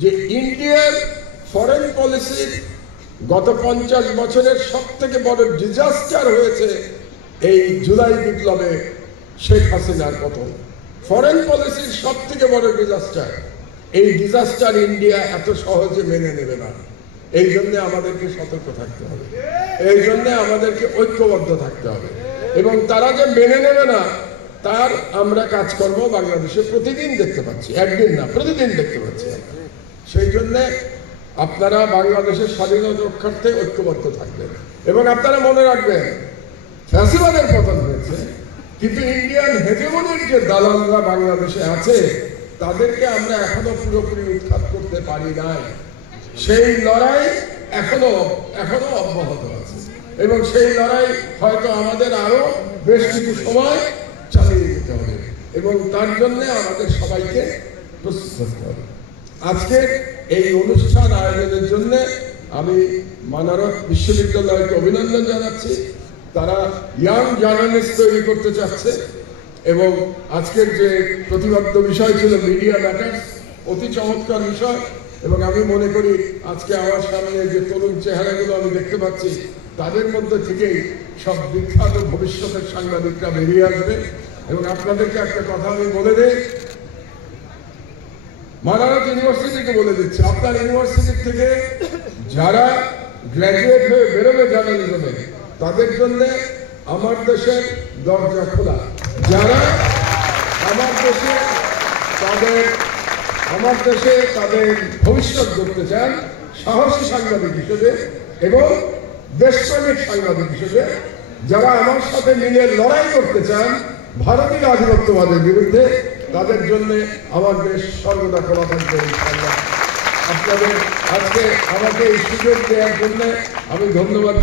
যে ইন্ডিয়ার ফরেন পলিসির গত 50 বছরের সবথেকে বড় ডিজাস্টার হয়েছে এই জুলাই বিপ্লবে শেখ হাসিনার পতন। ফরেন পলিসির সবথেকে বড় ডিজাস্টার। এই ডিজাস্টার ইন্ডিয়া এত সহজে মেনে নেবে না। এই জন্য আমাদেরকে সতর্ক থাকতে হবে, এই জন্য আমাদেরকে ঐক্যবদ্ধ থাকতে হবে। এবং তারা যে মেনে নেবে না তার আমরা কাজকর্ম বাংলাদেশে প্রতিদিন দেখতে পাচ্ছি, একদিন না প্রতিদিন দেখতে পাচ্ছি। সেই জন্য আপনারা বাংলাদেশের স্বাধীনতা রক্ষার্থে ঐক্যবদ্ধ থাকবেন এবং আপনারা মনে রাখবেন ফ্যাসিবাদের পতন হয়েছে, কিন্তু ইন্ডিয়ান হেজেমনির যে দালালরা বাংলাদেশে আছে তাদেরকে আমরা এখনো পুরোপুরি উৎখাত করতে পারি নাই। সেই লড়াই এখনো অব্যাহত আছে এবং সেই লড়াই হয়তো আমাদের আরো বেশ কিছু সময় চালিয়ে যেতে হবে এবং তার জন্য আমাদের সবাইকে প্রস্তুত থাকতে হবে। আজকের এই অনুষ্ঠান আয়োজনের জন্য আমি মানারত বিশ্ববিদ্যালয়কে অভিনন্দন জানাচ্ছি। তারা ইয়াং জার্নালিস্ট তৈরি করতে চাচ্ছে এবং আজকের যে প্রতিবাদ্য বিষয় ছিল মিডিয়া ম্যাটার্স, অতি চমৎকার বিষয়। এবং আমি মনে করি আজকে আমার সামনে যে তরুণ চেহারাগুলো আমি দেখতে পাচ্ছি তাদের মধ্যে থেকেই সব বিখ্যাত ভবিষ্যতের সাংবাদিকরা বেরিয়ে আসবে। এবং আপনাদেরকে একটা কথা আমি বলে দেই, মানারত ইউনিভার্সিটিকে বলে দিচ্ছে, আপনার ইউনিভার্সিটি থেকে যারা গ্র্যাজুয়েট হয়ে বেরোবে জার্নালিজমে তাদের জন্য আমার দেশের দরজা খোলা। যারা আমার দেশে তাদের ভবিষ্যৎ গড়তে চান সাহসী সাংবাদিক হিসেবে এবং দেশপ্রেমিক সাংবাদিক হিসেবে, যারা আমার সাথে মিলে লড়াই করতে চান ভারতীয় আধিপত্যবাদের বিরুদ্ধে, তাদের জন্য আমার দেশ সর্বদা খোলা থাকবে ইনশাআল্লাহ। আপনাদের আজকে আমাকে এই সুযোগ দেওয়ার জন্য আমি ধন্যবাদ।